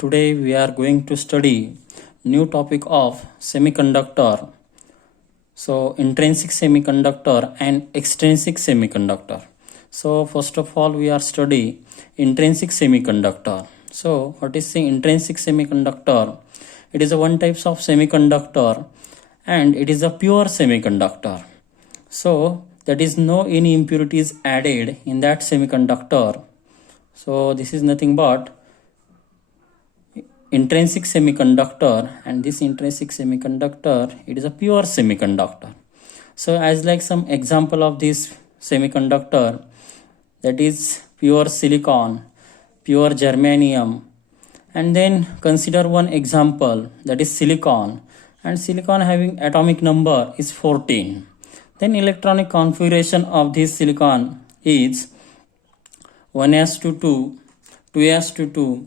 Today we are going to study new topic of semiconductor. So intrinsic semiconductor and extrinsic semiconductor. So first of all we are study intrinsic semiconductor. So what is the intrinsic semiconductor? It is a one types of semiconductor and it is a pure semiconductor. So that is no any impurities added in that semiconductor. So this is nothing but intrinsic semiconductor, and this intrinsic semiconductor, it is a pure semiconductor. So as like some example of this semiconductor, that is pure silicon, pure germanium, and then consider one example, that is silicon, and silicon having atomic number is 14. Then electronic configuration of this silicon is 1s2 2s2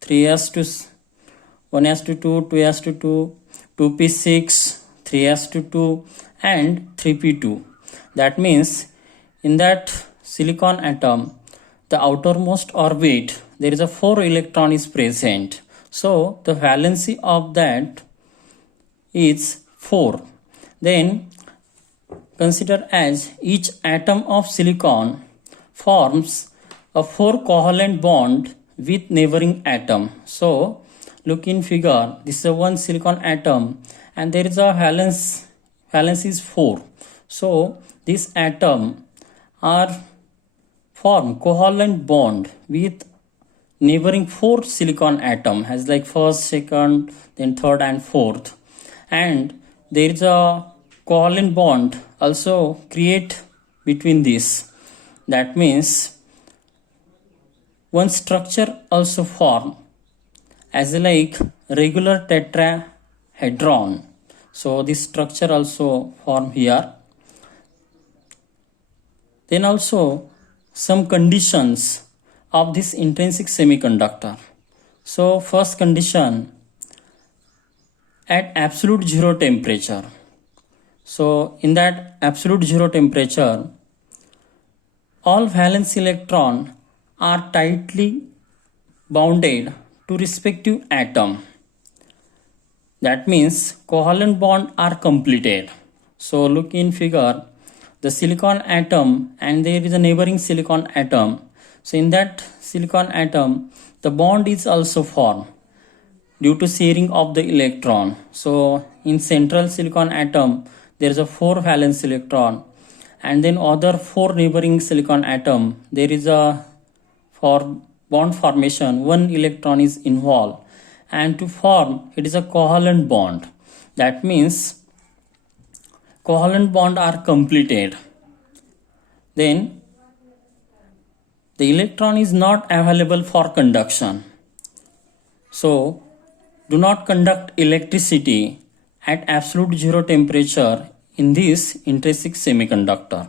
3s2 1s2 2s2 2p6 3s2 and 3p2. That means in that silicon atom, the outermost orbit, there is a 4 electron is present. So the valency of that is 4. Then consider as each atom of silicon forms a 4 covalent bond with neighboring atom. So look in figure, this is a one silicon atom and there is a valence is 4. So this atom are form covalent bond with neighboring 4 silicon atom, has like first, second, then third and fourth, and there is a covalent bond also create between this. That means one structure also form as like regular tetrahedron. So this structure also form here. Then also some conditions of this intrinsic semiconductor. So first condition, at absolute zero temperature. So in that absolute zero temperature, all valence electron are tightly bounded to respective atom. That means covalent bond are completed. So look in figure, the silicon atom and there is a neighboring silicon atom. So in that silicon atom, the bond is also formed due to sharing of the electron. So in central silicon atom, there is a 4 valence electron, and then other 4 neighboring silicon atom, there is a for bond formation 1 electron is involved, and to form it is a covalent bond. That means covalent bond are completed. Then the electron is not available for conduction, so do not conduct electricity at absolute zero temperature in this intrinsic semiconductor.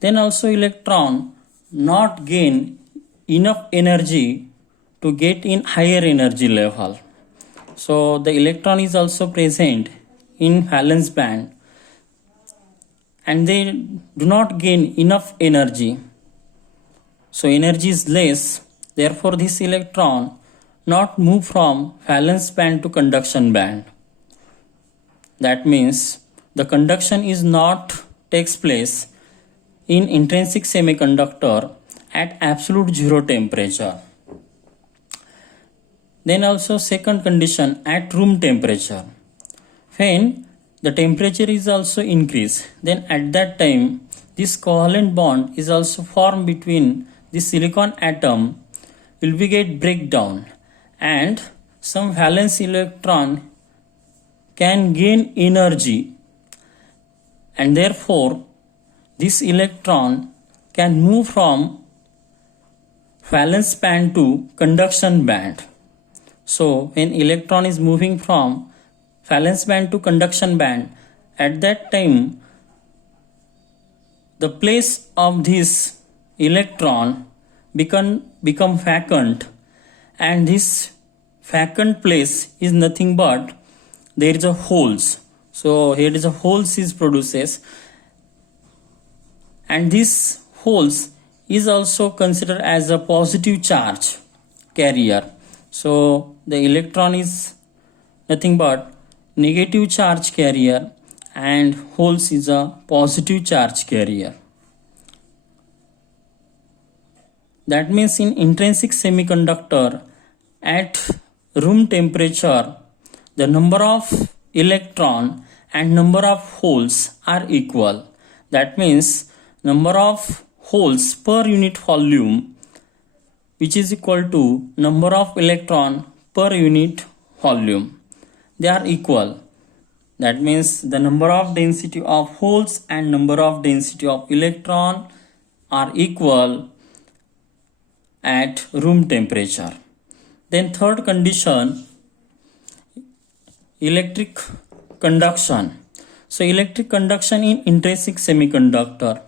Then also electron not gain enough energy to get in higher energy level. So the electron is also present in valence band and they do not gain enough energy. So energy is less, therefore this electron not move from valence band to conduction band. That means the conduction is not takes place in intrinsic semiconductor at absolute zero temperature. Then also second condition, at room temperature. When the temperature is also increased, then at that time this covalent bond is also formed between the silicon atom will be get breakdown, and some valence electron can gain energy, and therefore this electron can move from valence band to conduction band. So when electron is moving from valence band to conduction band, at that time the place of this electron become vacant, and this vacant place is nothing but there is a holes. So here is a holes is produces, and this holes is also considered as a positive charge carrier. So the electron is nothing but negative charge carrier and holes is a positive charge carrier. That means in intrinsic semiconductor at room temperature the number of electron and number of holes are equal. That means number of holes per unit volume which is equal to number of electron per unit volume. They are equal. That means the number of density of holes and number of density of electron are equal at room temperature. Then third condition, electric conduction. So electric conduction in intrinsic semiconductor.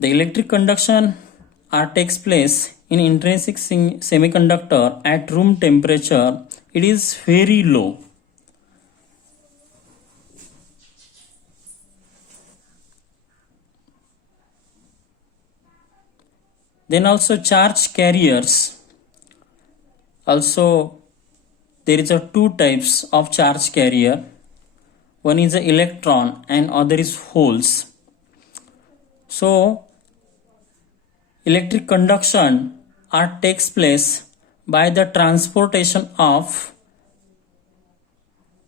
The electric conduction takes place in intrinsic semiconductor at room temperature. It is very low. Then also charge carriers. Also there is a two types of charge carrier. One is an electron and other is holes. So electric conduction takes place by the transportation of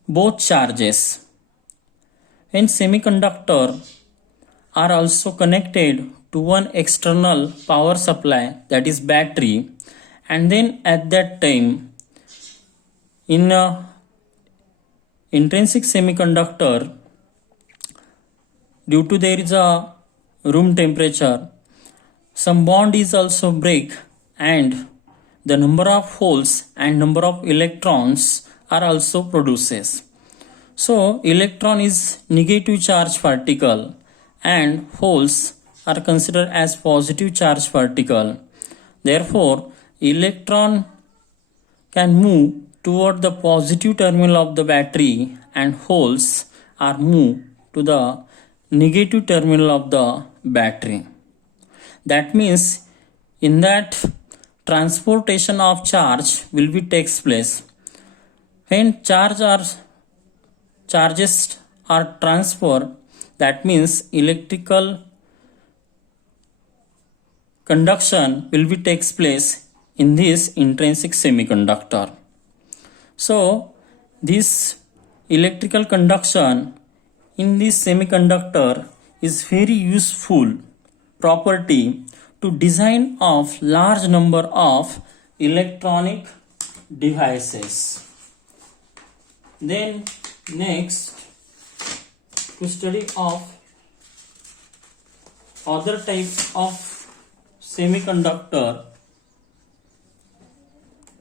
both charges. When semiconductor are also connected to one external power supply, that is battery, and then at that time in intrinsic semiconductor, due to there is a room temperature, some bond is also break and the number of holes and number of electrons are also produces. So electron is negative charge particle and holes are considered as positive charge particle. Therefore electron can move toward the positive terminal of the battery and holes are moved to the negative terminal of the battery. That means in that transportation of charge will be takes place. When charges are transferred, that means electrical conduction will be takes place in this intrinsic semiconductor. So this electrical conduction in this semiconductor is very useful property to design of large number of electronic devices. Then next to study of other types of semiconductor,